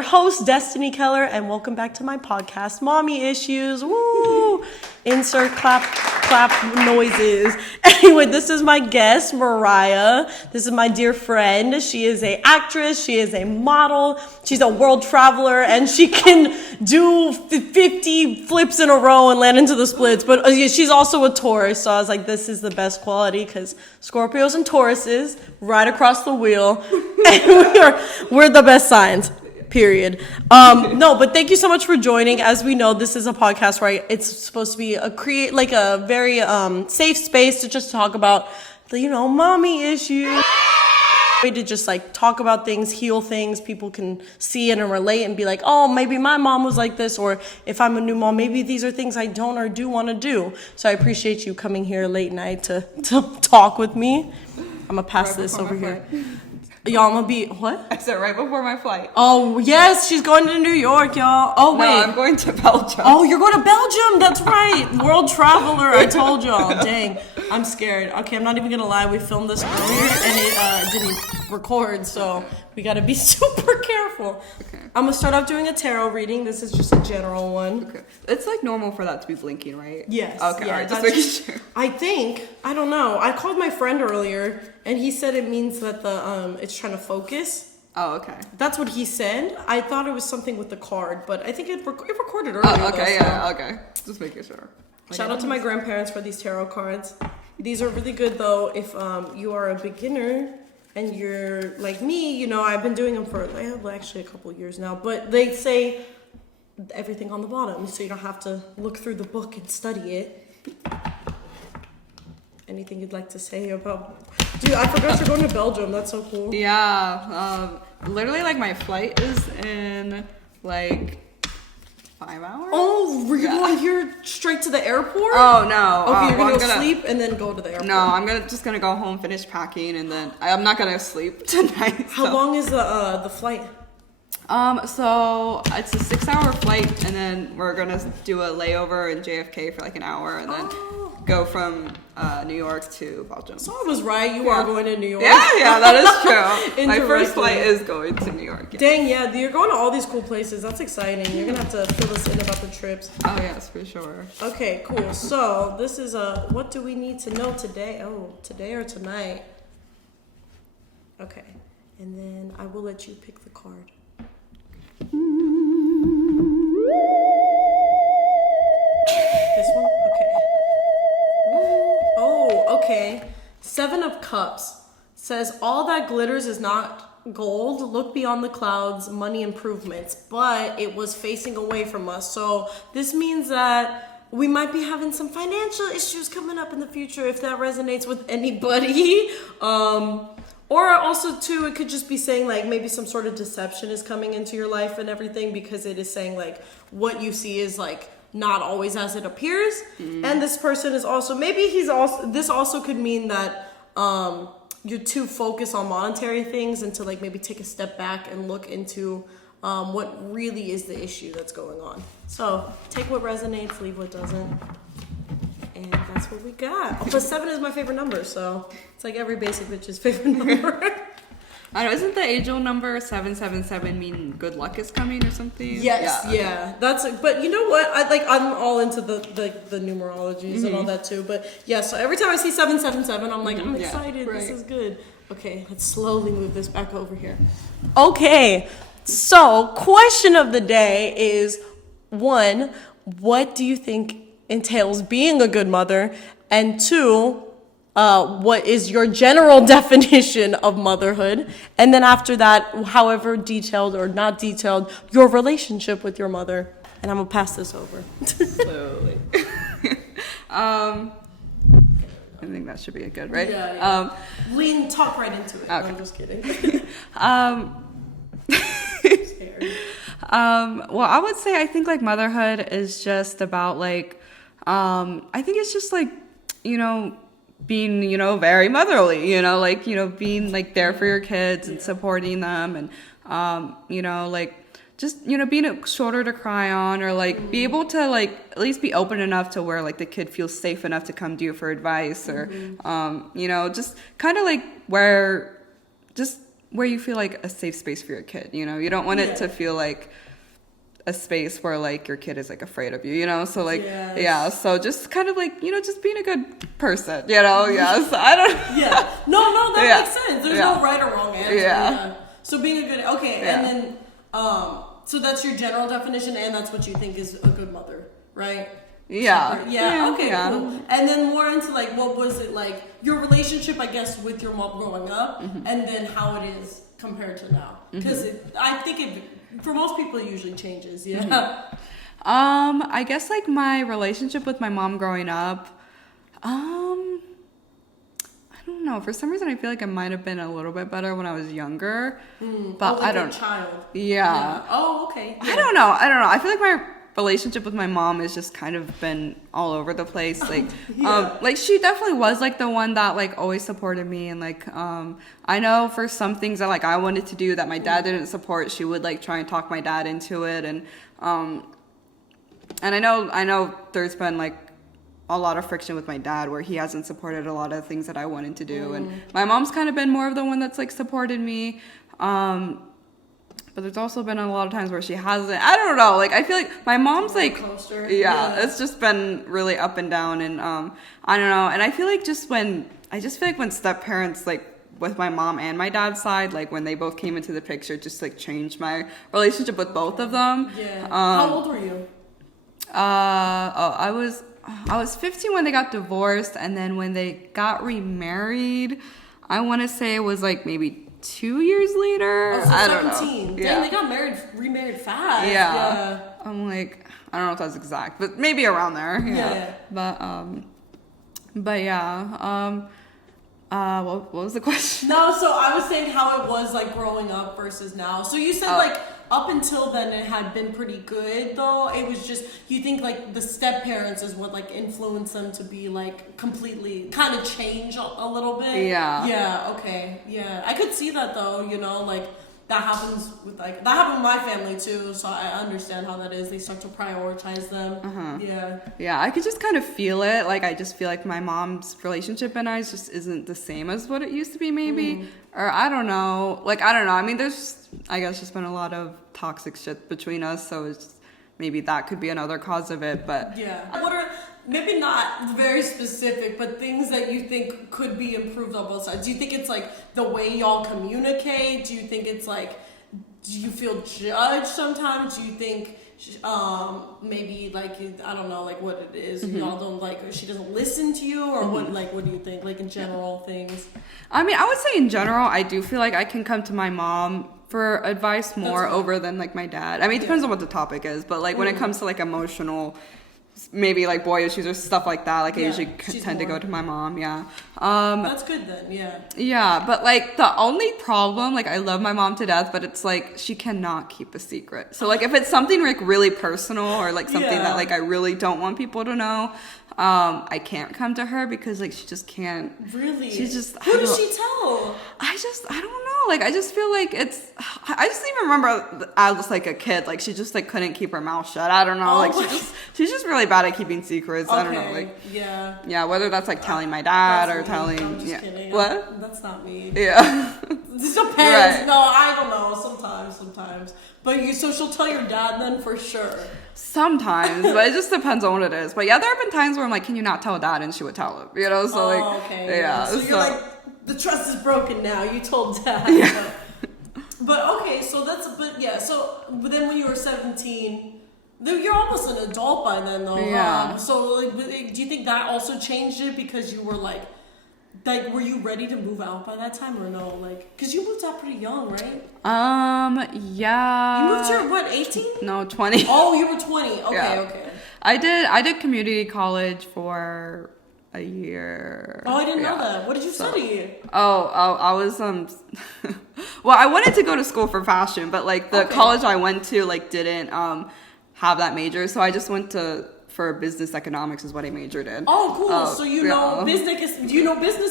your host, Destiny Keller, and welcome back to my podcast, Mommy Issues. Woo! Insert clap noises. Anyway, this is my guest, Mariah. This is my dear friend. She is an actress. She is a model. She's a world traveler, and she can do 50 flips in a row and land into the splits. But she's also a Taurus, so I was like, this is the best quality because Scorpios and Tauruses right across the wheel, and we're the best signs. Period. No, but thank you so much for joining. As we know, this is a podcast, right? It's supposed to be a very safe space to just talk about the, mommy issues. Way to just like talk about things, heal things. People can see it and relate and be like, oh, maybe my mom was like this, or if I'm a new mom, maybe these are things I don't or do want to do. So I appreciate you coming here late night to talk with me. I'm gonna pass this over here. Y'all, I'm gonna be, what? I said right before my flight. Oh, yes, she's going to New York, y'all. Oh, wait. No, I'm going to Belgium. Oh, you're going to Belgium. That's right. World traveler. I told y'all. Dang. I'm scared. Okay, I'm not even gonna lie. We filmed this earlier and it didn't record, so we gotta be super careful. Okay. I'm gonna start off doing a tarot reading. This is just a general one. Okay. It's like normal for that to be blinking, right? Yes. Okay, yeah, alright, just making sure. I don't know. I called my friend earlier and he said it means that it's trying to focus. Oh, okay. That's what he said. I thought it was something with the card, but I think it recorded earlier. Oh, okay, though, yeah, okay. Just making sure. Shout out to my grandparents for these tarot cards. These are really good though if you are a beginner and you're like me, I've been doing them for actually a couple years now, but they say everything on the bottom so you don't have to look through the book and study it. Anything you'd like to say about... Dude, I forgot you're going to Belgium. That's so cool. Yeah. Literally, like, my flight is in, 5 hours? Oh, were you going here straight to the airport? Oh, no. Okay, you're going to go sleep and then go to the airport. No, I'm just going to go home, finish packing, and then... I'm not going to sleep tonight. How long is the flight? So it's a 6-hour flight, and then we're going to do a layover in JFK for, an hour, and then... go from New York to Belgium. So I was right. You are going to New York. Yeah, that is true. My first flight is going to New York. Yeah. Dang, yeah. You're going to all these cool places. That's exciting. You're going to have to fill us in about the trips. Oh, yes, for sure. Okay, cool. So this is what do we need to know today? Oh, today or tonight? Okay. And then I will let you pick the card. This one? Okay. Oh, okay. 7 of Cups says, all that glitters is not gold. Look beyond the clouds, money improvements. But it was facing away from us. So this means that we might be having some financial issues coming up in the future if that resonates with anybody. Or also, too, it could just be saying, maybe some sort of deception is coming into your life and everything because it is saying, what you see is, not always as it appears. And this person is also, this also could mean that you're too focused on monetary things and to maybe take a step back and look into what really is the issue that's going on. So take what resonates, leave what doesn't. And that's what we got. Plus 7 is my favorite number, so it's every basic bitch's favorite number. I don't know, isn't the angel number 777 mean good luck is coming or something? Yes, yeah. That's but you know what? I'm all into the numerologies and all that too. But yeah, so every time I see 777, I'm I'm excited. Right. This is good. Okay, let's slowly move this back over here. Okay. So, question of the day is 1, what do you think entails being a good mother? And 2, what is your general definition of motherhood? And then after that, however detailed or not detailed, your relationship with your mother. And I'm going to pass this over. Slowly. I think that should be good, right? Yeah. Talk right into it. Okay. No, I'm just kidding. Well, I would say I think motherhood is just about I think it's just being, very motherly, being there for your kids and supporting them and, just, being a shoulder to cry on or be able to at least be open enough to where the kid feels safe enough to come to you for advice or, just kind of where just where you feel like a safe space for your kid. You know, you don't want it to feel like a space where like your kid is like afraid of you, you know. So like so just kind of like, you know, just being a good person, you know. So I don't no that makes sense. There's no right or wrong answer. So being a good and then so that's your general definition, and that's what you think is a good mother, right? Cool. And then more into like, what was it like your relationship, I guess, with your mom growing up, and then how it is compared to now, because I think it for most people it usually changes. I guess like my relationship with my mom growing up, I don't know, for some reason I feel like it might have been a little bit better when I was younger, but I don't child. Oh, okay. I don't know, I feel like my relationship with my mom has just kind of been all over the place. Like like she definitely was like the one that like always supported me, and like I know for some things that like I wanted to do that my dad didn't support, she would like try and talk my dad into it, and I know there's been like a lot of friction with my dad where he hasn't supported a lot of things that I wanted to do, and my mom's kind of been more of the one that's like supported me. But there's also been a lot of times where she hasn't. I don't know. Like, I feel like my mom's like, it's just been really up and down. And I don't know. And I feel like when step parents, like with my mom and my dad's side, like when they both came into the picture, just like changed my relationship with both of them. How old were you? I was 15 when they got divorced, and then when they got remarried, I want to say it was like maybe 2 years later. So I don't 17. know. Dang, they got remarried fast. I'm like, I don't know if that's exact, but maybe around there. What was the question? No, so I was saying how it was like growing up versus now. So you said like up until then it had been pretty good though. It was just, you think like the step parents is what like influenced them to be like completely kind of change a little bit. I could see that though, you know, like that happens with like, that happened with my family too, so I understand how that is. They start to prioritize them. I could just kind of feel it. Like I just feel like my mom's relationship and I just isn't the same as what it used to be, maybe. Or I don't know. Like I don't know. I mean, there's, I guess, just been a lot of toxic shit between us, so it's just, maybe that could be another cause of it. But what are, maybe not very specific, but things that you think could be improved on both sides? Do you think it's like the way y'all communicate? Do you think it's like, do you feel judged sometimes? Do you think maybe like, I don't know, like what it is, y'all don't like, she doesn't listen to you, or what, like what do you think, like in general things? I mean, I would say in general, I do feel like I can come to my mom for advice more over than like my dad. I mean, it depends on what the topic is, but like when it comes to like emotional, maybe like boy issues or stuff like that, like I usually tend to go to my mom. That's good then. But like the only problem, like I love my mom to death, but it's like she cannot keep a secret. So like if it's something like really personal or like something that like I really don't want people to know, I can't come to her because like she just can't. Really? She just. Who does she tell? I don't know. Like I just feel like it's. I just even remember I was like a kid. Like she just like couldn't keep her mouth shut. I don't know. Like she's just really bad at keeping secrets. I don't know. Like whether that's like telling my dad or telling. I'm just kidding. What? That's not me. This depends. Right. No, I don't know. Sometimes. But so she'll tell your dad then for sure. Sometimes, but it just depends on what it is. But there have been times where I'm like, can you not tell dad? And she would tell him, you know? So So you're like, the trust is broken now. You told dad. But okay, so but then when you were 17, you're almost an adult by then though. So like, do you think that also changed it because you were like, were you ready to move out by that time or no? Like, cause you moved out pretty young, right? Yeah. You moved here what, 18? No, 20. Oh, you were 20. Okay. I did community college for a year. Oh, I didn't know that. What did you study? I was well, I wanted to go to school for fashion, but like the college I went to like didn't have that major, so I just went for business economics is what I majored in. Oh, cool. So you know business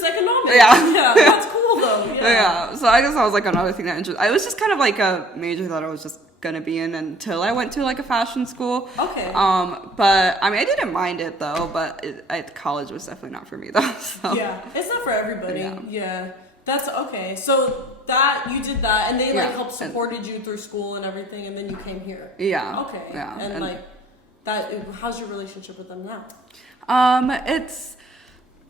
economics. Yeah, that's cool though. Yeah. So I guess that was like another thing that interested. I was just kind of like a major that I was just gonna be in until I went to like a fashion school. Okay. But I mean, I didn't mind it though. But college was definitely not for me though. So. Yeah, it's not for everybody. Yeah. That's okay. So that you did that, and they like Yeah. helped supported you through school and everything, and then you came here. Yeah. Okay. Yeah. And like that. How's your relationship with them now? It's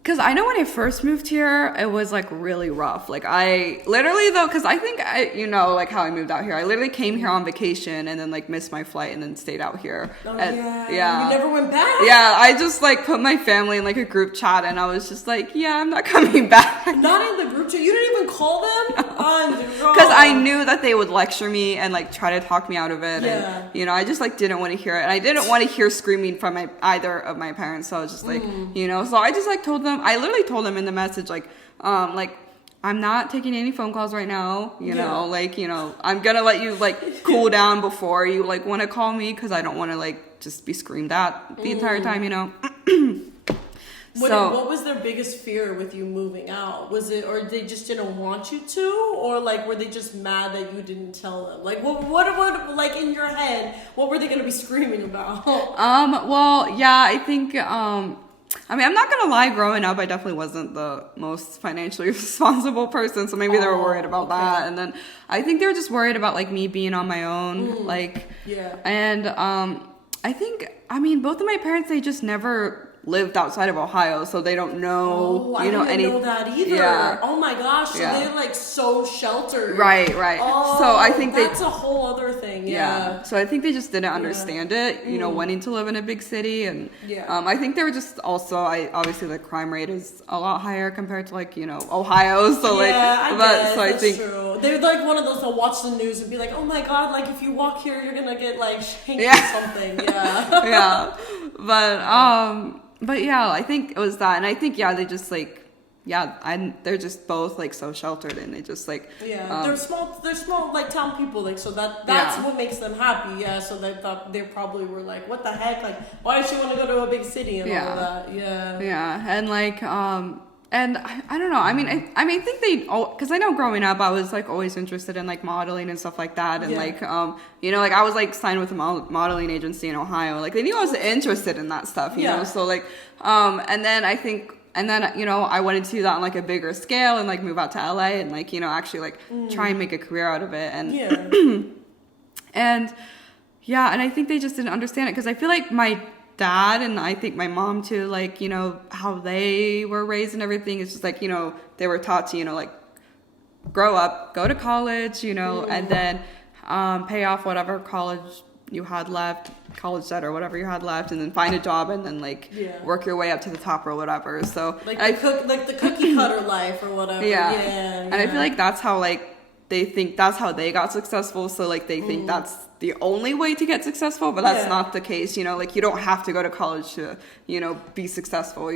because I know when I first moved here, it was like really rough. Like I literally though, because I think like how I moved out here. I literally came here on vacation and then like missed my flight and then stayed out here. Oh And, yeah. You never went back. Yeah, I just like put my family in like a group chat and I was just like, yeah, I'm not coming back. Not in the group chat. You didn't even call them. Because I knew that they would lecture me and like try to talk me out of it. Yeah. And I just like didn't want to hear it, and I didn't want to hear screaming from either of my parents. So I was just like, so I just like told them. I literally told them in the message like I'm not taking any phone calls right now. I'm gonna let you like cool down before you like want to call me, because I don't want to like just be screamed at the entire time. What was their biggest fear with you moving out? Was it, or they just didn't want you to, or like were they just mad that you didn't tell them? Like what like in your head, what were they gonna be screaming about? Well, yeah, I think I'm not gonna lie, growing up I definitely wasn't the most financially responsible person, so maybe they were worried about that. And then I think they were just worried about like me being on my own. And I think both of my parents, they just never lived outside of Ohio, so they don't know I didn't know that either. Yeah. Oh my gosh, so they're like so sheltered. Right. Oh, So I think that's a whole other thing. Yeah. So I think they just didn't understand it, wanting to live in a big city. And I think they were just also, obviously the crime rate is a lot higher compared to like, Ohio. So I think true. They're like one of those that watch the news and be like, oh my God, like if you walk here, you're gonna get like shanked or something. Yeah. But yeah, I think it was that. And I think, they just like, they're just both like so sheltered, and they just like they're small like town people, like, so that's what makes them happy. So they probably were like, what the heck, like why does she want to go to a big city and all of that. And like and I don't know, I think they, because I know growing up I was like always interested in like modeling and stuff like that, and like like I was like signed with a modeling agency in Ohio, like they knew I was interested in that stuff, you know, so like and then I wanted to do that on like a bigger scale and like move out to LA and like actually like try and make a career out of it. And and I think they just didn't understand it, because I feel like my dad and I think my mom too, like how they were raised and everything is just like they were taught to like grow up, go to college, and then pay off whatever college you had left, college debt or whatever you had left, and then find a job and then like work your way up to the top or whatever. So like the cookie cutter life or whatever. And I feel like that's how like they think that's how they got successful. So like they think that's the only way to get successful, but that's not the case. Like you don't have to go to college to be successful.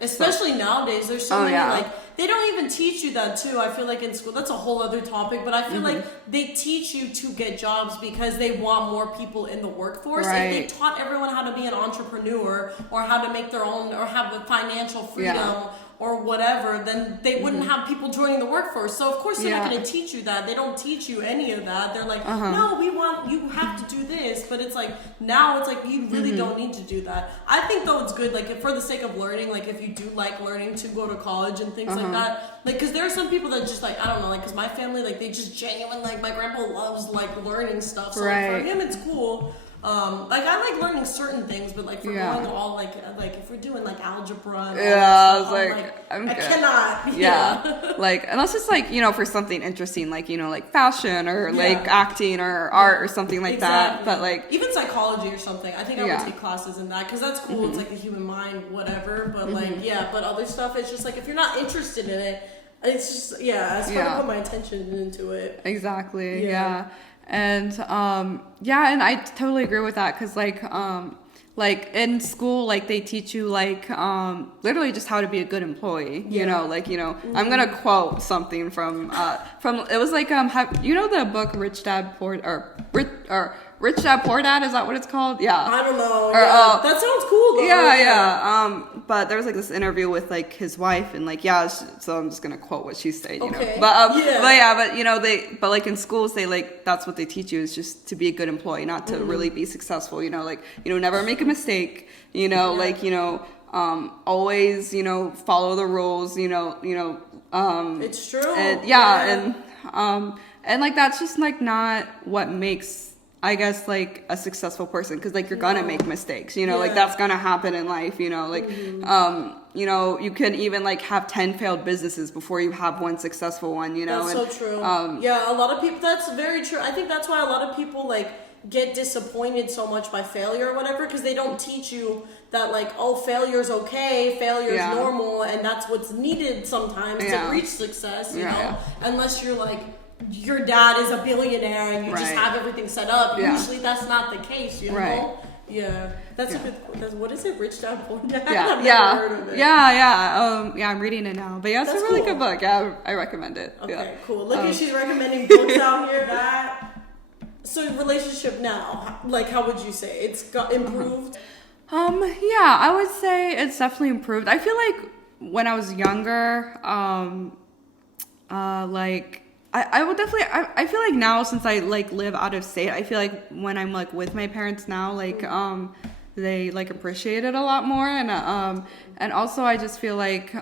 Especially nowadays, there's so many like they don't even teach you that too. I feel like in school, that's a whole other topic, but I feel like they teach you to get jobs because they want more people in the workforce. If they taught everyone how to be an entrepreneur or how to make their own or have a financial freedom or whatever, then they wouldn't have people joining the workforce. So of course they're not going to teach you that. They don't teach you any of that. They're like, no, you have to do this. But it's like, now it's like, you really don't need to do that. I think though it's good, like if for the sake of learning, like if you do like learning to go to college and things like that, like, cause there are some people that just like, I don't know, like, cause my family, like they just genuine, like my grandpa loves like learning stuff. So like, for him it's cool. Like I like learning certain things, but like for going all like if we're doing like algebra and all that stuff, I cannot. Like unless it's like for something interesting, like like fashion or like acting or art or something like that. But like even psychology or something, I think I would take classes in that because that's cool. It's like the human mind, whatever. But but other stuff, it's just like if you're not interested in it, it's just it's hard to put my attention into it. Exactly. And and I totally agree with that, because like in school, like they teach you like literally just how to be a good employee, I'm gonna quote something from it was like the book Rich Dad Poor Rich Dad Poor Dad, is that what it's called? I don't know. That sounds cool though. But there was like this interview with like his wife, and like so I'm just gonna quote what she said, know. But but like in schools they like that's what they teach you, is just to be a good employee, not to really be successful. Never make a mistake. Always follow the rules. It's true. And like that's just like not what makes, I guess, like a successful person, because like you're gonna make mistakes, you know, like that's gonna happen in life, you know, like you know, you can even like have 10 failed businesses before you have one successful one, you know. That's so true. Yeah, a lot of people, that's very true. I think that's why a lot of people like get disappointed so much by failure or whatever, because they don't teach you that like, oh, failure's okay, failure's normal, and that's what's needed sometimes to reach success, you know, unless you're like, your dad is a billionaire and you just have everything set up. Usually that's not the case, you know? Yeah. That's a good, what is it? Rich Dad, Poor Dad? I've never heard of it. Yeah, I'm reading it now. But yeah, it's a really good book. Yeah, I recommend it. Okay, cool. Look at, she's recommending books out here. So relationship now, like how would you say? It's got improved? Yeah, I would say it's definitely improved. I feel like when I was younger, like I would definitely, I feel like now, since I like live out of state, I feel like when I'm like with my parents now, like they like appreciate it a lot more, and also I just feel like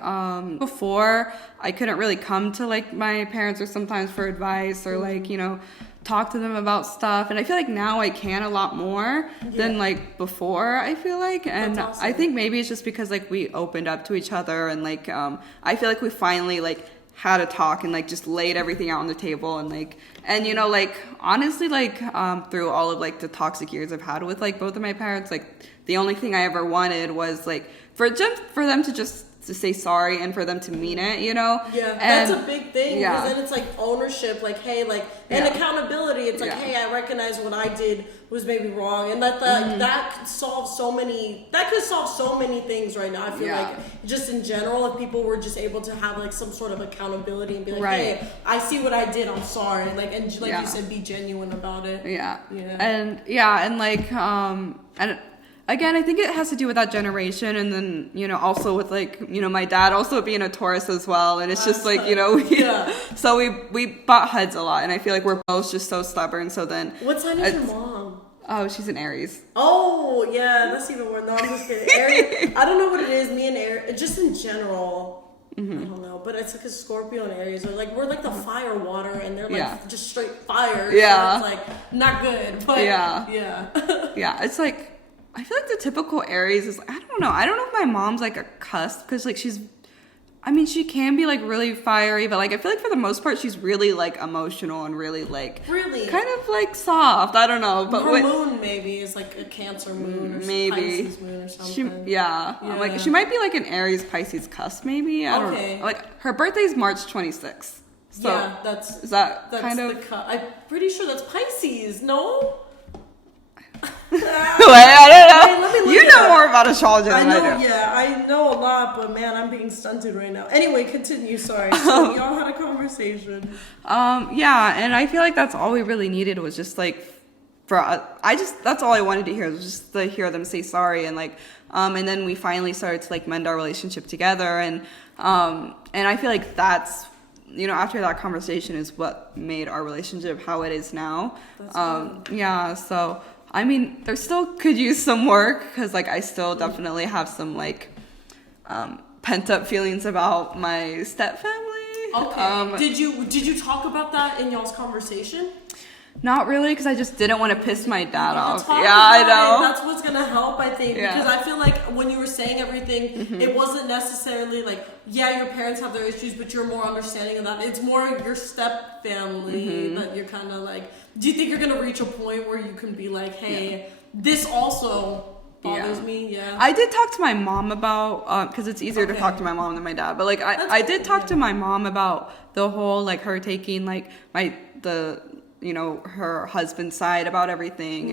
before I couldn't really come to like my parents or sometimes for advice or like, you know, talk to them about stuff, and I feel like now I can a lot more than like before, I feel like, and awesome. I think maybe it's just because like we opened up to each other, and like I feel like we finally like had a talk and like just laid everything out on the table, and like, and you know, like honestly, like through all of like the toxic years I've had with like both of my parents, like the only thing I ever wanted was like for them to just to say sorry and for them to mean it, you know? Yeah, and that's a big thing, because then it's like ownership, like, hey, like, and accountability. It's like, hey, I recognize what I did was maybe wrong, and that could solve so many things right now. I feel like just in general, if people were just able to have like some sort of accountability and be like, hey, I see what I did, I'm sorry, like, and like you said, be genuine about it. And like and again, I think it has to do with that generation, and then, you know, also with like, you know, my dad also being a Taurus as well, and it's just like, you know, so we butt heads a lot, and I feel like we're both just so stubborn. So then, what sign is your mom? Oh, she's an Aries. Oh yeah, that's even more. No, I'm just kidding. Aries, I don't know what it is. Me and Aries, just in general. I don't know, but it's like a Scorpio and Aries are like, we're like the fire water, and they're like just straight fire. So it's like not good, but it's like, I feel like the typical Aries is, I don't know if my mom's like a cusp, because like she can be like really fiery, but like I feel like for the most part she's really like emotional and really kind of like soft. I don't know, but her moon maybe is like a Cancer moon or maybe Pisces moon or something. I'm like, she might be like an Aries Pisces cusp maybe. I don't know. Like her birthday's March 26th. So that's kind of. I'm pretty sure that's Pisces. No. I don't know. You know more about astrology than I do. Yeah, I know a lot, but man, I'm being stunted right now. Anyway, continue. Sorry. So y'all had a conversation. And I feel like that's all we really needed was just like that's all I wanted to hear, was just to hear them say sorry, and like and then we finally started to like mend our relationship together, and I feel like that's, you know, after that conversation is what made our relationship how it is now. So I mean, there still could use some work, because like I still definitely have some like pent up feelings about my step family. Okay. Did you talk about that in y'all's conversation? Not really, because I just didn't want to piss my dad off. I know. That's what's gonna help, I think, because I feel like when you were saying everything, it wasn't necessarily like, your parents have their issues, but you're more understanding of that. It's more your step family that you're kind of like. Do you think you're gonna reach a point where you can be like, hey, this also bothers me? Yeah. I did talk to my mom about, because it's easier to talk to my mom than my dad, but like I did talk to my mom about the whole like her taking like you know, her husband's side about everything,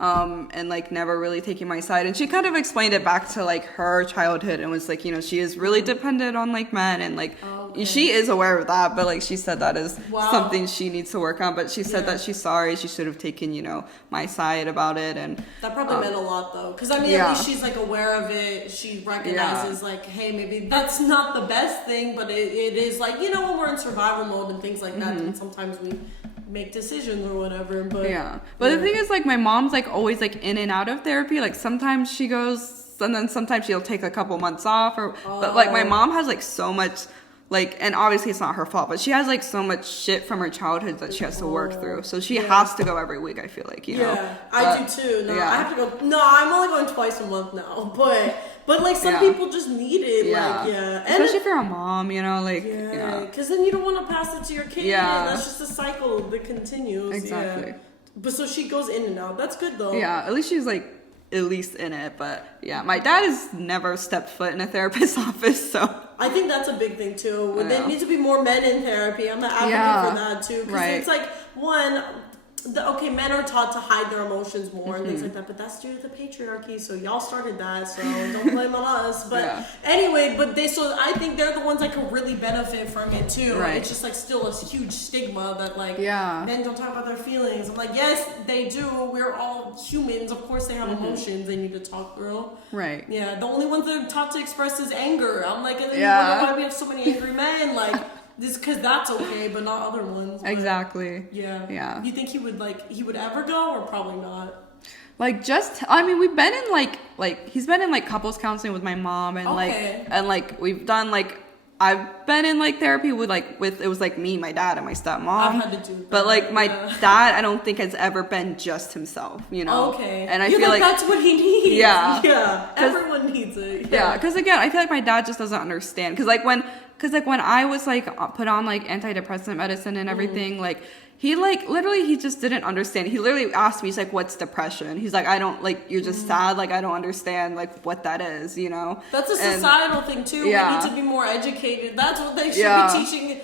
and like never really taking my side, and she kind of explained it back to like her childhood, and was like, you know, she is really dependent on like men, and like she is aware of that, but like she said that is something she needs to work on, but she said that she's sorry, she should have taken, you know, my side about it, and that probably meant a lot though, because I mean at least she's like aware of it, she recognizes like, hey, maybe that's not the best thing, but it is like, you know, when we're in survival mode and things like that, and sometimes we make decisions or whatever, but the thing is, like, my mom's like always like in and out of therapy, like sometimes she goes and then sometimes she'll take a couple months off, or but like my mom has like so much like, and obviously it's not her fault, but she has like so much shit from her childhood that she has to work through. So she has to go every week, I feel like, you know. Yeah, I do too. No, I have to go. No, I'm only going twice a month now, but like some people just need it. Like, and especially if you're a mom, you know, like, because then you don't want to pass it to your kid. Yeah, that's just a cycle that continues. Exactly. But so she goes in and out. That's good though. Yeah, at least she's like at least in it. But yeah, my dad has never stepped foot in a therapist's office, so I think that's a big thing too. There need to be more men in therapy. I'm an advocate for that too, because it's like men are taught to hide their emotions more and things like that, but that's due to the patriarchy, so y'all started that, so don't blame on us. But anyway, so I think they're the ones that could really benefit from it too. Right. It's just like still a huge stigma that like men don't talk about their feelings. I'm like, yes, they do. We're all humans. Of course they have emotions they need to talk through. Right. Yeah. The only ones that are taught to express is anger. I'm like, and then you wonder why we have so many angry men. Like, this because that's okay, but not other ones. But exactly. Yeah. You think he would ever go, or probably not? Like, I mean, we've been in like he's been in like couples counseling with my mom, and like we've done like I've been in like therapy with it was like me, my dad, and my stepmom. I've had to do that. But like my dad, I don't think has ever been just himself, you know. Okay. And I feel like that's what he needs. Yeah. Yeah. Everyone needs it. Yeah. Because again, I feel like my dad just doesn't understand. Because when I was like put on like antidepressant medicine and everything, like he like literally he just didn't understand. He literally asked me, he's like, "What's depression?" He's like, "I don't like you're just sad. Like I don't understand like what that is, you know." That's a societal thing too. Yeah. We need to be more educated. That's what they should be teaching.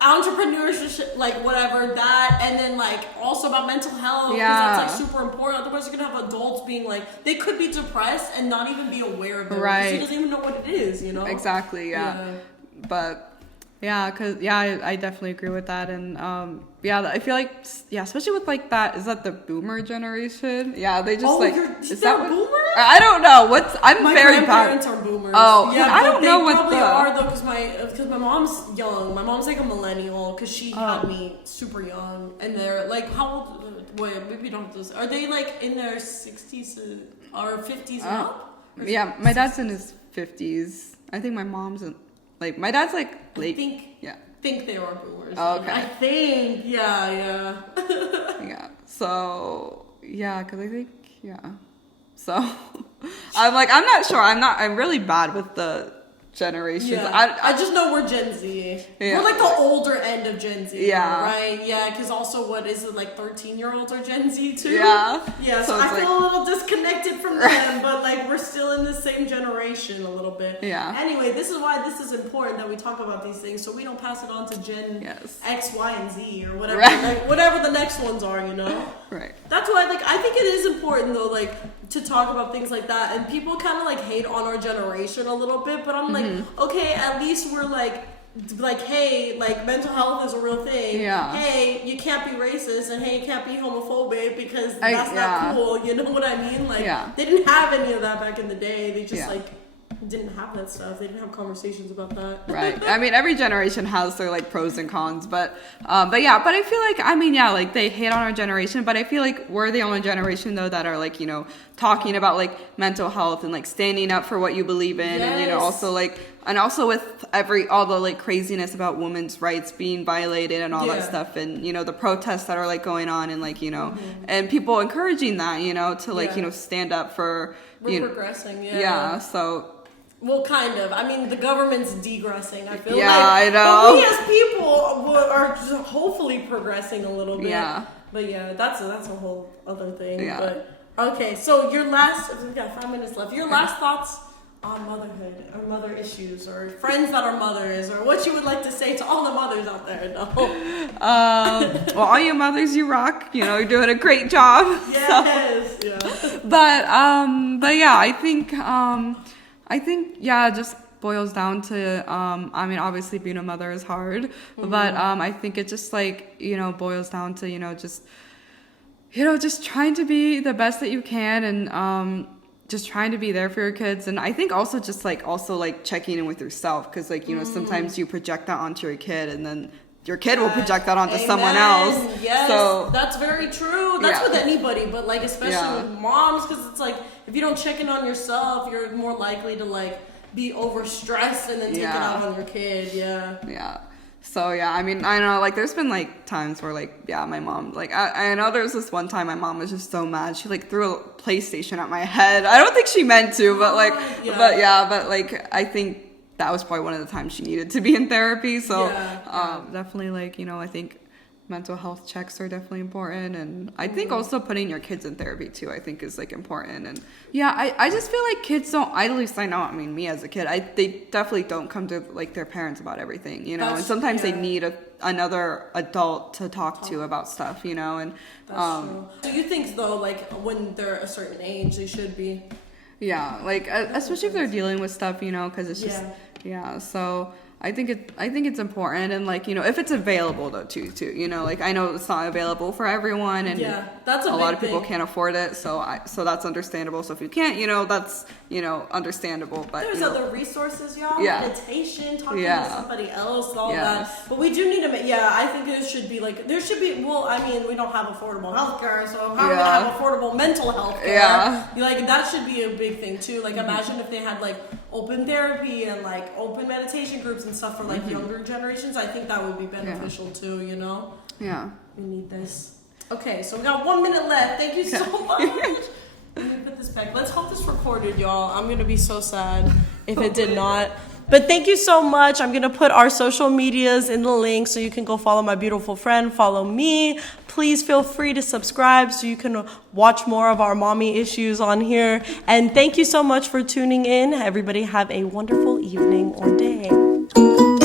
Entrepreneurship, like whatever that, and then like also about mental health, because that's like super important. Otherwise you're gonna have adults being like, they could be depressed and not even be aware of it, because he doesn't even know what it is, you know. Exactly. But I definitely agree with that. And I feel like especially with like that, is that the boomer generation? Yeah, they just is that what, boomers? I don't know my very grandparents are boomers. Oh yeah, I don't know what they probably are though, because my mom's young. My mom's like a millennial because she had me super young, and they're like, how old? Wait, maybe don't this. Are they like in their 60s or 50s and up? Yeah, my dad's in his 50s. I think my mom's in. Like, my dad's, like, late. I think they are boomers. Oh, okay. I think, yeah. So, because I think, So, I'm like, I'm not sure. I'm really bad with the generations. Yeah. I just know we're Gen Z. We're like the older end of Gen Z. Yeah. Right? Yeah, because also, what is it, like 13-year-olds are Gen Z too? Yeah. Yeah, so I feel a little disconnected from them, but like we're still in the same generation a little bit. Yeah. Anyway, this is why this is important that we talk about these things, so we don't pass it on to Gen X, Y, and Z or whatever, whatever the next ones are, you know? Right. That's why, like, I think it is important though, like, to talk about things like that, and people kind of like hate on our generation a little bit, but I'm like, okay, at least we're like, hey, like mental health is a real thing. Yeah. Hey, you can't be racist, and hey, you can't be homophobic because that's not cool. You know what I mean? Like, they didn't have any of that back in the day. They just like didn't have that stuff. They didn't have conversations about that. Right. I mean, every generation has their like pros and cons, but I feel like, I mean, like they hate on our generation, but I feel like we're the only generation though that are like, you know, talking about like mental health and like standing up for what you believe in, and you know, also like, and also with all the like craziness about women's rights being violated and all that stuff, and you know, the protests that are like going on, and like, you know, and people encouraging that, you know, to like, you know, stand up for, we're progressing. So. Well, kind of. I mean, the government's degressing, I feel like. Yeah, I know. But we as people are just hopefully progressing a little bit. Yeah. But that's a whole other thing. Yeah. But, okay, so we've got 5 minutes left. Your last thoughts on motherhood or mother issues or friends that are mothers, or what you would like to say to all the mothers out there? No. Well, all you mothers, you rock. You know, you're doing a great job. Yes. So. Yeah. But yeah, I think it just boils down to, I mean, obviously being a mother is hard, but I think it just like, you know, boils down to, you know, just trying to be the best that you can, and just trying to be there for your kids. And I think also just like, checking in with yourself, because like, you know, sometimes you project that onto your kid, and then your kid will project that onto someone else. Yes, so that's very true. That's with anybody, but like especially with moms, because it's like if you don't check in on yourself, you're more likely to like be overstressed and then take it out on your kid. Yeah. So yeah, I mean, I know, like, there's been like times where, like, yeah, my mom, like, I know there was this one time my mom was just so mad, she like threw a PlayStation at my head. I don't think she meant to, but like, but like, I think that was probably one of the times she needed to be in therapy. So definitely, like, you know, I think mental health checks are definitely important, and I think also putting your kids in therapy too, I think, is like important. And yeah, I just feel like kids don't, at least I know, I mean, me as a kid, they definitely don't come to like their parents about everything, you know. And sometimes they need another adult to talk to about stuff, you know. And that's true. So you think though, like, when they're a certain age, they should be like especially if they're dealing with stuff, you know, because it's just so I think it's important, and like, you know, if it's available though too, you know, like, I know it's not available for everyone, and that's a lot of people can't afford it, so that's understandable. So if you can't, you know, that's, you know, understandable. But there's other resources, y'all. Meditation, talking to somebody else, all that. But we do need to I think there should be well, I mean, we don't have affordable healthcare, so how are we gonna have affordable mental health care? Like, that should be a big thing too. Like, imagine if they had like open therapy and like open meditation groups and stuff for like younger generations. I think that would be beneficial too, you know? Yeah. We need this. Okay, so we got 1 minute left. Thank you so much. Let me put this back. Let's hope this recorded, y'all. I'm gonna be so sad if it did not. But thank you so much. I'm gonna put our social medias in the link so you can go follow my beautiful friend, follow me. Please feel free to subscribe so you can watch more of our mommy issues on here. And thank you so much for tuning in. Everybody have a wonderful evening or day.